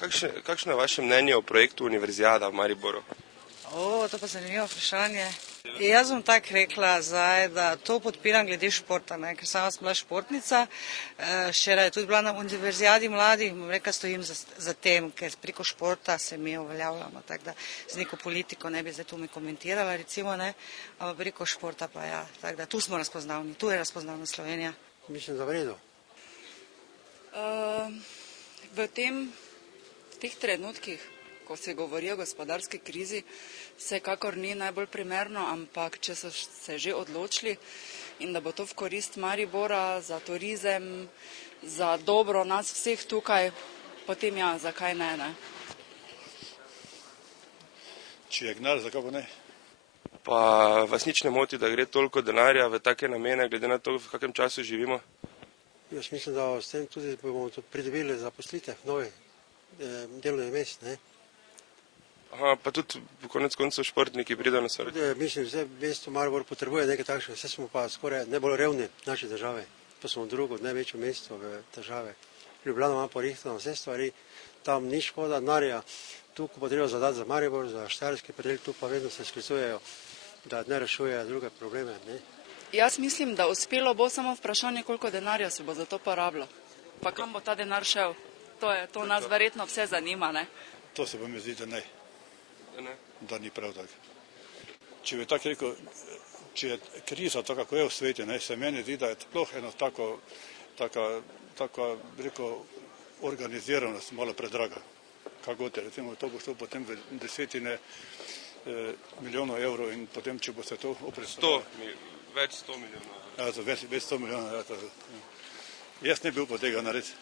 Kakšno je vaše mnenje o projektu Univerzijada v Mariboru? To pa zanimivo vprašanje. Jaz bom tako rekla zdaj, da to podpiram glede športa, ker sama sem bila športnica. Včeraj je tudi bila na Univerzijadi mladih, bom rekla, stojim za tem, ker preko športa se mi uveljavljamo, tako da z neko politiko ne bi zdaj tu mi komentirala, recimo, ampak preko športa pa ja, tako da tu smo razpoznavni, tu je razpoznavna Slovenija. Mislim, da v redu. V teh trenutkih, ko se govori o gospodarski krizi, vsekakor ni najbolj primerno, ampak če so se že odločili in da bo to v korist Maribora, za turizem, za dobro nas vseh tukaj, potem ja, zakaj ne? Če je gnar, zakaj pa ne? Pa vas nič ne moti, da gre toliko denarja v take namene, glede na to, v kakem času živimo? Jaz mislim, da s tem tudi bomo pridobili zaposlitev novih delovnih mest, ne? Aha, pa tudi konec koncev športniki pridejo na srce. Mislim, da mesto Maribor potrebuje nekaj takšnega, vse smo pa skoraj najbolj revni naše države, pa smo drugo največje mesto v države. Ljubljana ima porihtano vse stvari, tam ni škoda denarja, tu ko pa treba zadati za Maribor, za štajerski predel, tu pa vedno se sklicujejo, da ne rešujejo druge probleme, ne? Jaz mislim, da uspelo bo, samo vprašanje, koliko denarja se bo za to porabilo. Pa kam bo ta denar šel? To nas verjetno vse zanima, ne? To se bo mi zdi, da ne. Da ni prav tako. Če bi tako rekel, če je kriza tako, kako je v svetu, se meni zdi, da je sploh eno taka, rekel, organiziranost malo predraga. Kako te, recimo, to bo šlo potem v desetine milijonov evrov in potem, če bo se to oprestalo. Več 100 milijonov. Več 100 milijonov. Jaz ne bi upal tega narediti.